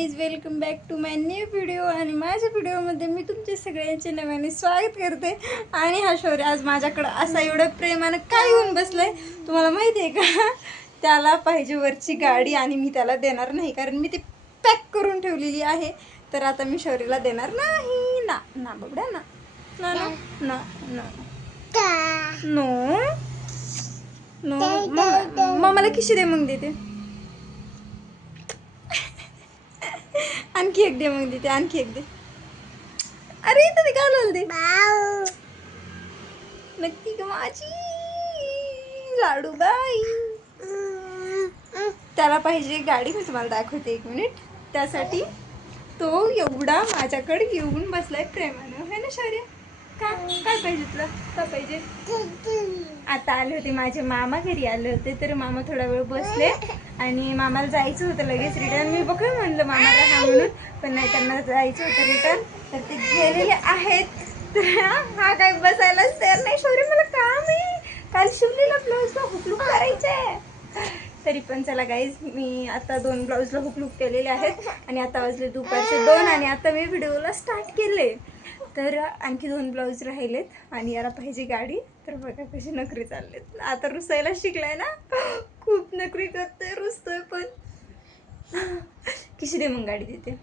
Guys, welcome back to my new video. आणि माझ्या व्हिडिओमध्ये मी तुमचे सगळ्यांचे नव्याने स्वागत करते. आणि हा शौर्य आज माझ्याकडं असा एवढं प्रेमानं काय येऊन बसलाय तुम्हाला माहिती आहे का? त्याला पाहिजे वरची गाडी आणि मी त्याला देणार नाही, कारण मी ती पॅक करून ठेवलेली आहे. तर आता मी शौर्यला देणार नाही. ना ना बबड्या, ना ना ना ना नो नो. मम्माला किशी दे, मग देते. आणखी एक दे, मग देते. आणखी एक दे. अरे इथं ते घालवलं दे. नक्की ग माझी लाडू बाई. त्याला पाहिजे गाडी. मी तुम्हाला दाखवते, एक मिनिट. त्यासाठी तो एवढा माझ्याकडे येऊन बसलाय प्रेमानं, है ना शौर्य? काय पाहिजे तुला? काय पाहिजे? आता आले होते माझे मामा, घरी आले होते. तर मामा थोडा वेळ बसले आणि मामाला जायचं होतं लगेच रिटर्न. मी बघून म्हणलं मामाला हा म्हणून, पण नाही, त्यांना जायचं होतं रिटर्न. तर ते गेलेले आहेत. तर हा काय बसायलाच तयार नाही. शौर्य मला काम आहे, काल शिवलेला ब्लाऊजला हुकलूक करायचंय. तरी पण चला गाईज, मी आता 2 ब्लाऊजला हुकलूक केलेले आहेत. आणि आता वाजले दुपारचे 2 आणि आता मी व्हिडिओला स्टार्ट केले. तर आणखी 2 ब्लाऊज राहिलेत आणि याला पाहिजे गाडी. तर बघा कशी नखरी चाललेत. आता रुसायला शिकलाय ना, खूप नखरी करतोय, रुसतोय पण. किशी दे, मग गाडी देते.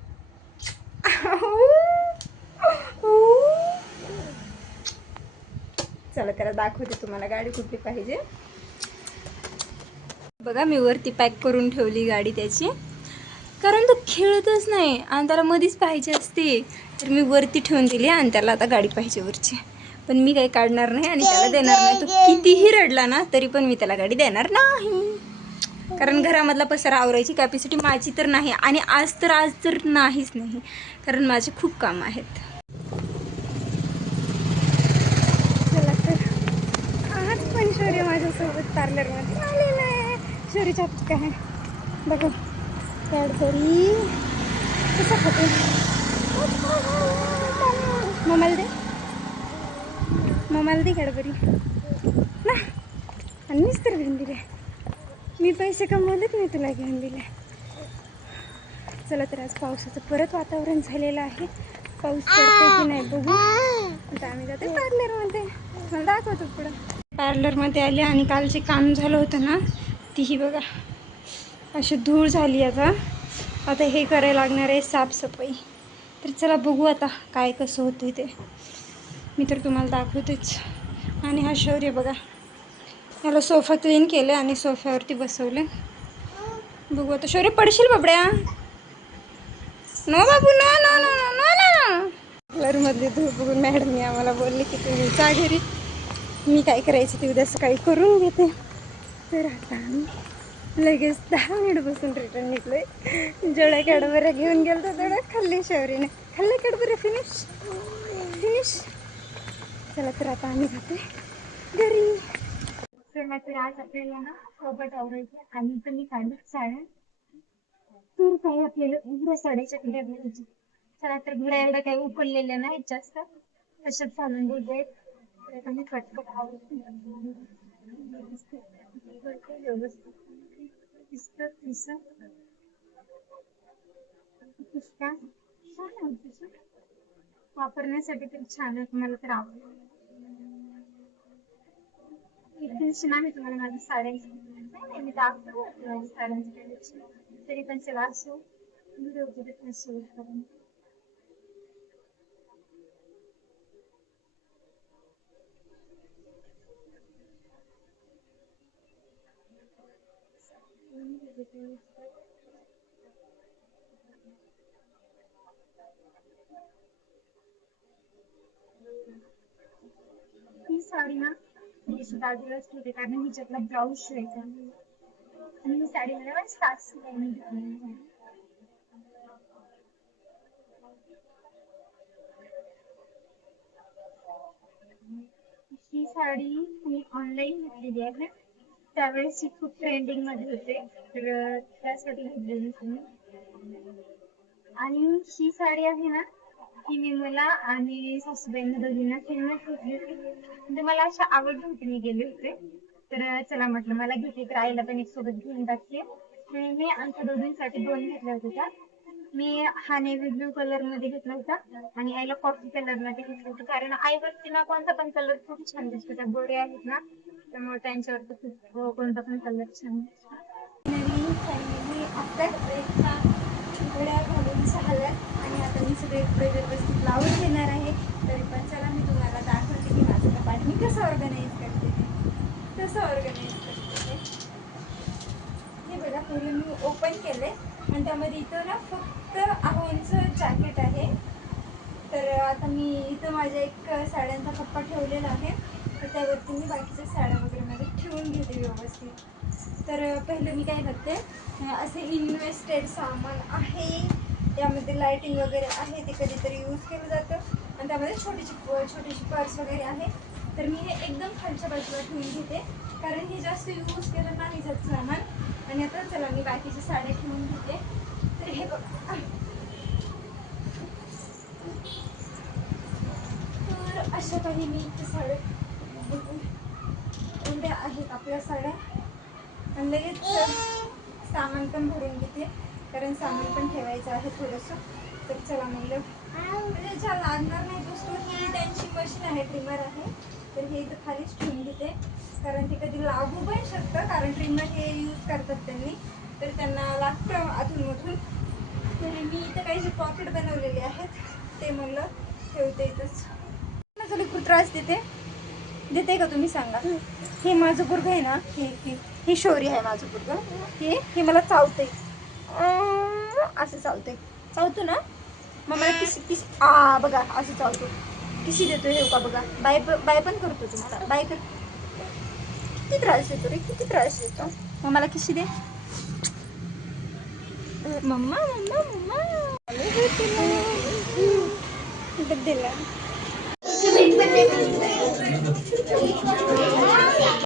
चला त्याला दाखवते तुम्हाला गाडी कुठली पाहिजे. बघा, मी वरती पॅक करून ठेवली गाडी त्याची, कारण तो खेळतच नाही आणि त्याला मधीच पाहिजे असते. तर मी वरती ठेवून दिली आणि त्याला आता गाडी पाहिजे वरची. पण मी काही काढणार नाही आणि त्याला देणार नाही. तो कितीही रडला ना तरी पण मी त्याला गाडी देणार नाही, कारण घरामधला पसारा आवरायची कॅपॅसिटी माझी तर नाही. आणि आज तर नाहीच नाही, कारण माझे खूप काम आहेत. चला तर आज पण शौर्य माझ्यासोबत पार्लरमध्ये आलेला आहे. शौर्यच्या हातात काय आहे बघा, कॅडबरी. कसा खातो? मम्माला दे, मम्माला दे कॅडबरी ना. आणि मीच तर घेऊन दिले. मी पैसे कमवलेत, मी तुला घेऊन दिले. चला तर आज पावसाचं परत वातावरण झालेलं आहे. पाऊस पडतोय की नाही बघू. आता आम्ही जाते पार्लरमध्ये, मला दाखवतो पुढं. पार्लरमध्ये आले आणि कालचे काम झालं होतं ना, तीही बघा अशी धूळ झाली. आता हे करायला लागणार आहे साफसफाई. तर चला बघू आता काय कसं होतं ते. मी तर तुम्हाला दाखवतेच. आणि हा शौर्य बघा, याला सोफा क्लीन केलं आणि सोफ्यावरती बसवले. बघू आता. शौर्य पडशील बाबड्या. नो बाबू, no no no no no. पार्लरमधली धूळ बघून मॅडमने आम्हाला बोलले की तुम्ही जा घरी, मी काय करायचं ते उद्या सकाळी करून घेते. तर आता आम्ही लगेच 10 मिनिट बसून रिटर्न निघलोय. जेवढ्या कॅडबऱ्या घेऊन गेलो तेवढ्या खाल्ली शौर्यने. खाल्ले कॅडबऱ्या, फिनिश. चला तर आता आम्ही जाते घरी. चला तर आज आपल्याला ना सोबत आवडायचे आणि तुम्ही काढलं साड्या. तर काही आपल्याला उघड्या साड्याच्या घड्या घालायच्या. चला तर घड्या एवढ्या काही उकळलेल्या नाहीत जास्त, तशाच घालून घ्यायचे. तर मी पटपट आवडते व्यवस्थित दिसतात वापरण्यासाठी तर छान आहे. मला तर आवडतं. एक दिवशी ना मी तुम्हाला माझ्या साड्यांची नाही मी दाखवतो माझ्या साड्यांची कलेक्शन. तरी पण चला असो व्हिडिओ कुठे शेअर करून. ही साडी ना बाजूलाच ठेवते, कारण हिच्यातला ब्लाऊज शिवायचा आणि ही साडी मला सास घेतली. ही साडी मी ऑनलाईन घेतलेली आहे. त्यावेळेस ही खूप ट्रेंडिंग मध्ये होते, तर त्यासाठी घेतलेली मी. आणि ही साडी आहे ना, ही मी मला आणि सासूबाईंना दोघींना फिल्मात घेतली होती. म्हणजे मला अशा आवडली होती, मी गेले होते. तर चला म्हटलं मला घेतली तर आईला पण एक सोबत घेऊन टाकते. मी आमच्या दोघींसाठी 2 घेतल्या होत्या. मी हा नेव्ही ब्लू कलर मध्ये घेतला होता आणि आईला कॉफी कलर मध्ये घेतलं होतं, कारण आईवरती ना कोणता पण कलर खूप छान दिसतो. त्या गोरे आहेत ना, त्यामुळे त्यांच्यावरती खूप कोणता पण कलर छान दिसतो. फायनली आपल्या घड्या घालून झाल्यात आणि आता मी सगळे कपडे व्यवस्थित लावून घेणार आहे. तरी पण चला मी तुम्हाला दाखवते की माझं कपाट मी कसं ऑर्गनाईज करते ते, कसं ऑर्गनाईज करते ते. हे बघा, पहिले मी ओपन केले आणि त्यामध्ये इथं ना फक्त आहोंचं जॅकेट आहे. तर आता मी इथं माझ्या एक साड्यांचा कप्पा ठेवलेला आहे, तर त्यावरती मी बाकीच्या साड्या वगैरे माझ्या ठेवून घेते व्यवस्थित. तर पहिलं मी काय करते, असे इन्व्हेस्टेड सामान आहे, त्यामध्ये लायटिंग वगैरे आहे, ते कधीतरी यूज केलं जातं आणि त्यामध्ये छोटीशी पर्स वगैरे आहे. तर मी हे एकदम खालच्या बाजूला ठेवून घेते, कारण हे जास्त यूज केलं नाही जात सामान. आणि आता चला मी बाकीच्या साड्या ठेवून घेते. तर हे बघा, तर अशा काही मी इथे साड्या एवढ्या आहेत आपल्या साड्या. आणि लगेच सामान पण भरून घेते, कारण सामान पण ठेवायचं आहे थोडंसं. तर चला म्हणलं, म्हणजे ज्या लागणार नाही वस्तू, ही त्यांची मशीन आहे, ट्रिमर आहे, तर हे इथं खालीच ठेवून घेते, कारण ते कधी लागू पण शकतं, कारण ट्रिमर हे यूज करतात त्यांनी, तर त्यांना लागतं अधूनमधून. तर मी इथं काही जे पॉकेट बनवलेले आहेत ते म्हणलं ठेवते इथंच. माझं लेकरू त्रास देते का तुम्ही सांगा. हे माझं गुर्ग आहे ना, हे शौर्य आहे माझं गुर्ग. हे मला चावतंय, असं चावतो ना मग मला किस बघा असं चावतो, किशी देतो हे का बघा. बाय पण करतो तुम्हाला, बाय कर. किती त्रास देतो रे, किती त्रास देतो. मग मला किशी दे, मम्मा मम्मा मम्मा दिला.